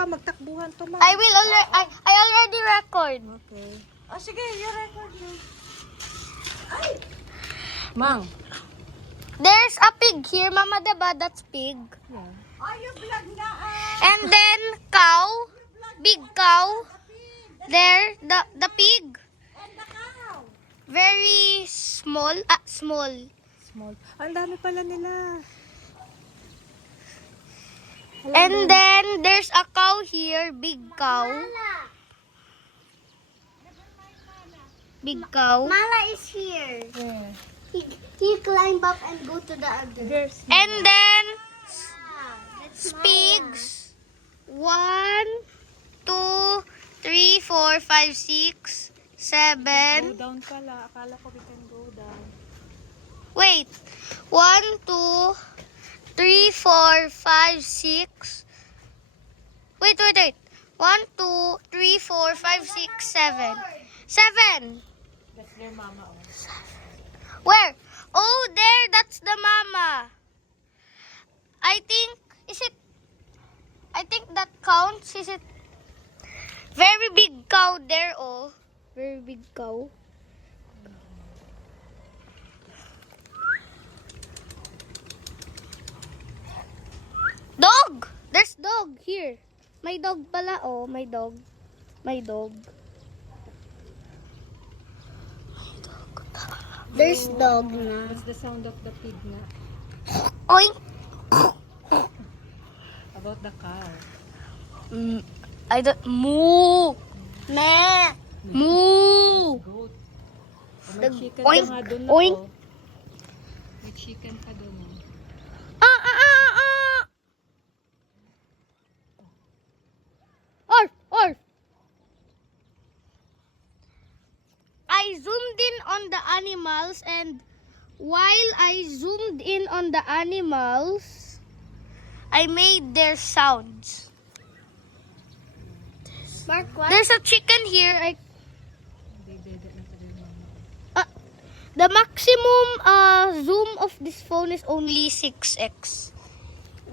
baka magtakbuhan to, Mang. I already record. Okay. Oh, sige, you record me. Ay! Mang. There's a pig here, Mama, diba? That's pig. Yeah. Oh, you vlog nga And then cow, big cow. There, the pig. And the cow. Very small. Small. Small. Ang dami pala nila. And then there's a cow here, big cow. Big cow. Mala is here. Yeah. He climb up and go to the other. There's And then That's pigs. 1, 2, 3, 4, 5, 6, 7. go down pala. Akala ko we can go down. Wait. 1, 2, 3, 4, 5, 6. Wait. 1, 2, 3, 4, 5, 6, 7. 7. That's their mama. Oh. Where? Oh, there. That's the mama. I think that counts. Is it? Very big cow there, oh. Very big cow. Dog! There's dog here. May dog pala, oh. May dog. There's dog na. What's the sound of the pig nga? Oink! About the cow. I don't... Moo! Meh! Moo! Goat. Oh, The may chicken oink, pa nga dun oink. ako. May chicken pa dun. Oh. Arf! I zoomed in on the animals, and while I zoomed in on the animals, I made their sounds. Mark, what? There's a chicken here. They did it na to their mama. The maximum zoom of this phone is only 6x.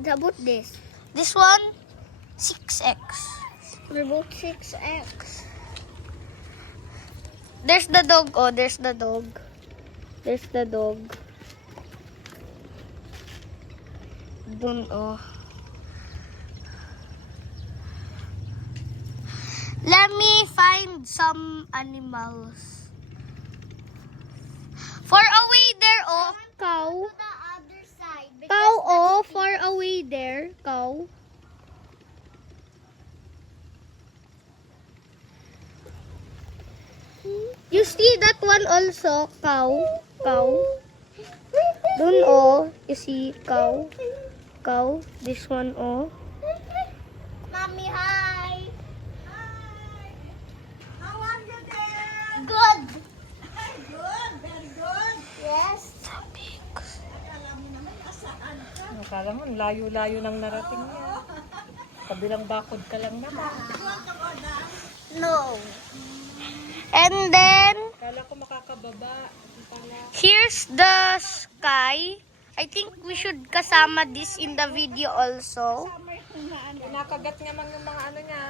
About this. This one, 6x. About 6x. There's the dog. Oh, there's the dog. Dun, oh. Let me find some animals. Far away there, oh. Cow. To the other side. Cow, oh. Far away there. Cow. You see that one also? Cow. Dun, oh. You see cow. This one, oh. Mommy, hi. How are you there? Good. Good, very good. Yes. Akala mo naman nasaan ka. Akala mo, layo-layo nang narating niya. Kabilang bakod ka lang naman. No. And then, Akala ko makakababa. Pala. here's the sky. I think we should kasama this in the video also. Nakagat nga mang yung mga ano niya.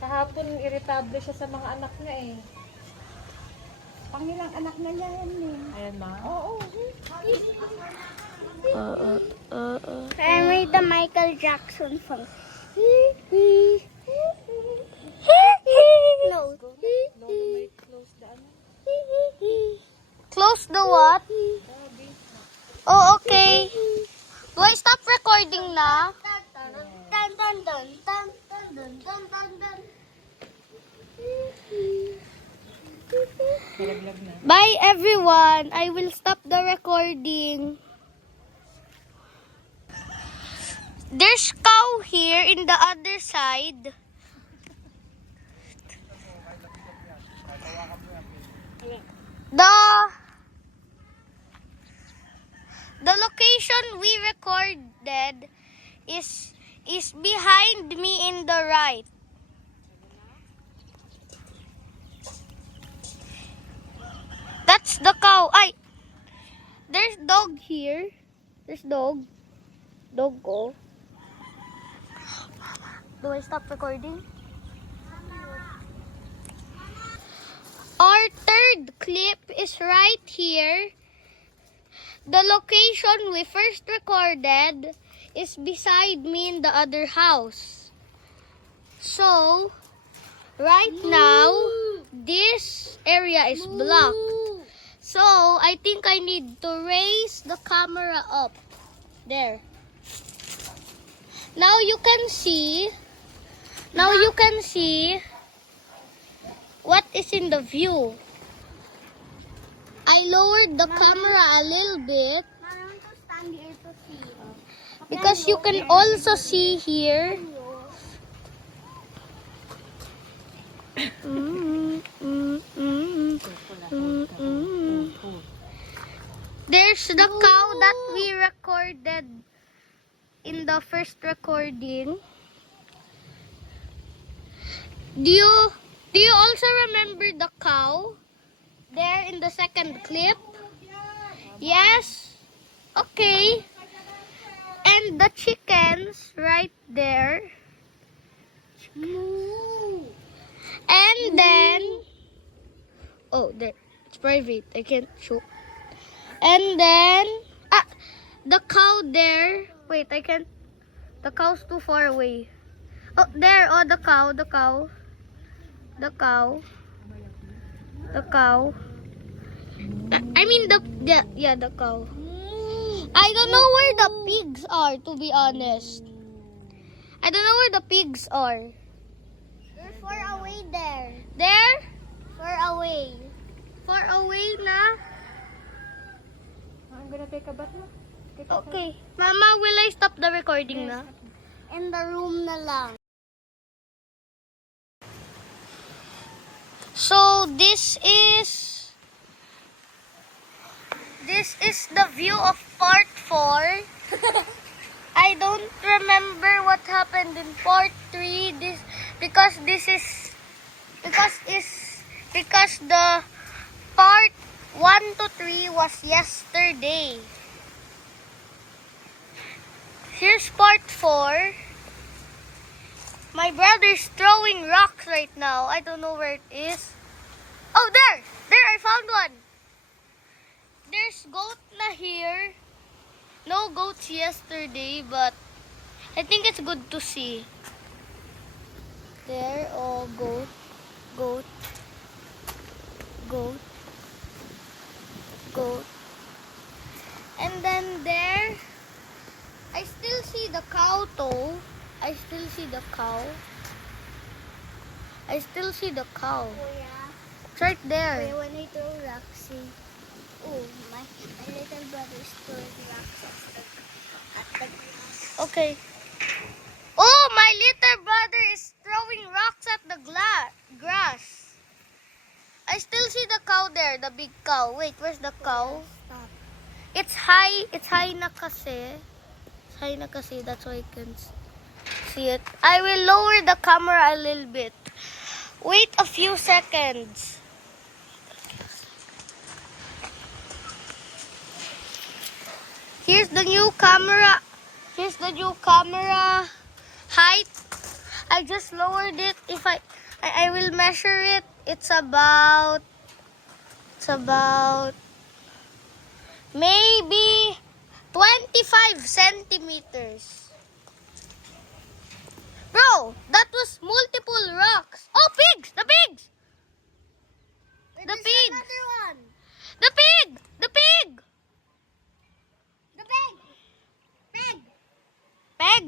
Kahapon, irritable siya sa mga anak niya eh. Pangilang anak na niya yan eh. Ayan ma. Oo. Uh. I made the Michael Jackson song. No. Lola may close the ano. Close the what? Oh, okay. Do I stop recording na? Dun, dun, dun, dun, dun, dun, dun, dun, dun. Malaglag na. Bye everyone. I will stop the recording. There's cow here in the other side. The location we recorded is behind me in the right. That's the cow. There's dog here. There's dog. Dog, oh. Do I stop recording? Our third clip is right here. The location we first recorded is beside me in the other house. So, right now, this area is blocked. So, I think I need to raise the camera up. There. Now you can see what is in the view. I lowered the camera a little bit I want to stand here to see. because you can also see here. There's the cow that we recorded in the first recording. Do you also remember the cow there in the second clip? Yes? Okay. And the chickens right there. And then, oh, there. It's private. I can't show. And then, the cow there. Wait, I can't. The cow's too far away. Oh, there. Oh, the cow. The cow. The cow. The cow. I mean the cow. I don't know where the pigs are, to be honest. I don't know where the pigs are. They're far away there. There? Far away. Far away na? I'm gonna take a bath na. Okay. Mama, will I stop the recording na? In the room na lang. So, this is the view of part 4. I don't remember what happened in part 3 because the part 1 to 3 was yesterday. Here's part 4. My brother's throwing rocks right now. I don't know where it is. Oh, there! There, I found one. There's goat na here. No goats yesterday, but I think it's good to see. There, oh, goat, goat, goat, goat. And then there, I still see the cow though. I still see the cow. I still see the cow. Kuya, It's right there. Kuya, when I throw rocks, oh, my little brother's throwing rocks at the glass. Okay. Oh, my little brother is throwing rocks at the grass. I still see the cow there, the big cow. Wait, where's the cow? Stop. It's high na kasi. It's high na kasi, that's why I can see it. I will lower the camera a little bit. Wait a few seconds. Here's the new camera. Here's the new camera height. I just lowered it. If I will measure it. It's about maybe 25 centimeters. Bro, that was multiple rocks. Oh, pigs! The pigs! Wait, The there's pigs. another one. The pig! The pig! The pig. Pig. Peg!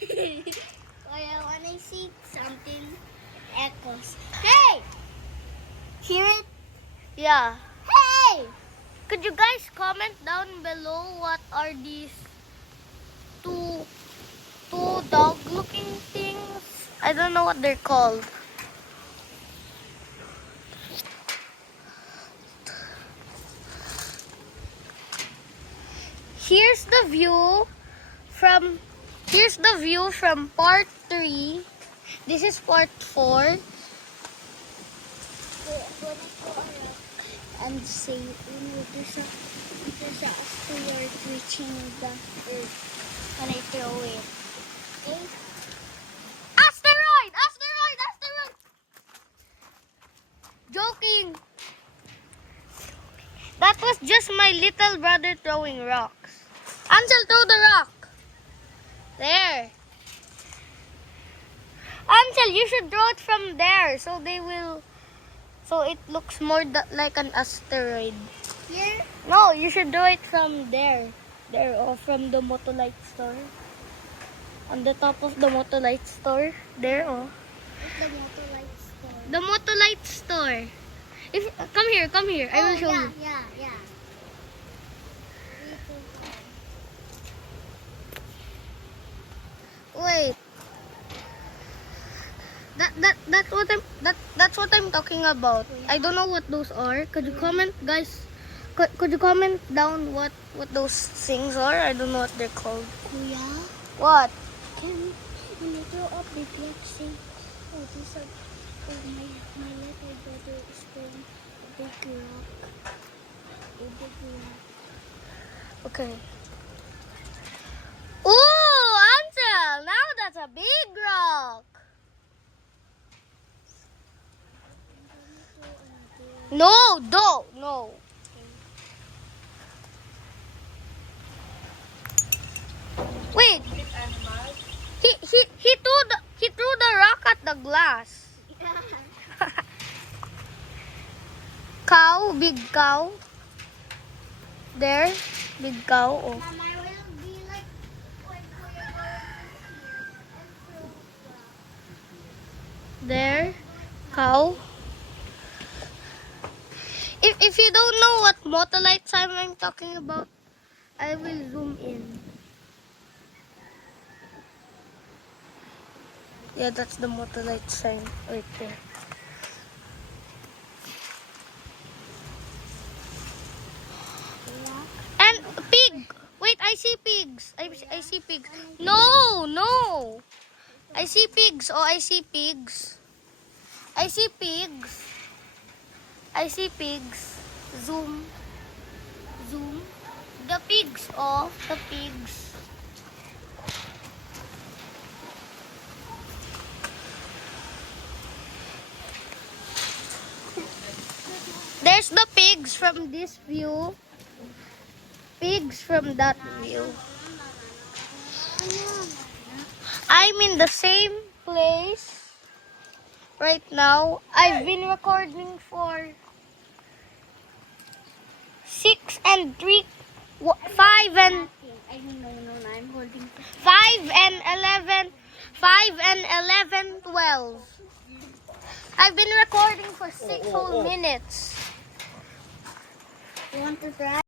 Kuya, when I see something, it echoes. Hey! Hear it? Yeah. Hey! Could you guys comment down below what are these two dog-looking things? I don't know what they're called. Here's the view from part 3. This is part 4. When I throw a rock and say, there's a asteroid reaching the earth when I throw it. Okay? just my little brother throwing rocks. Ansel, throw the rock. There. Ansel, you should throw it from there so it looks more like an asteroid. Here? No, you should throw it from there. There, or from the Motolite store. On the top of the Motolite store. There, oh. It's the Motolite store. The Motolite store. Come here. I will show you. Yeah. Wait. That's what I'm talking about. I don't know what those are. Could you comment, guys? Could you comment down what those things are? I don't know what they're called. Kuya, What? can you throw up the flexing? Oh, this is my little brother is throwing a big rock. A big rock. Okay. Ooh, Ansel! Now that's a big rock. No. Wait. He threw the rock at the glass. Cow, big cow. There, big cow. Oh. Mama, I will be like when Kuya goes here and throws rock. There, cow. If you don't know what Motolite sign I'm talking about, I will zoom in. Yeah, that's the Motolite sign right there. And pig. Wait, I see pigs. I see pigs. No. I see pigs. Oh, I see pigs. I see pigs. I see pigs. Zoom. The pigs. Oh, the pigs. There's the pigs from this view. Pigs from that view. I'm in the same place right now. I've been recording for 5 and I'm holding 5 and 11, 12. I've been recording for 6 whole minutes. You want to try?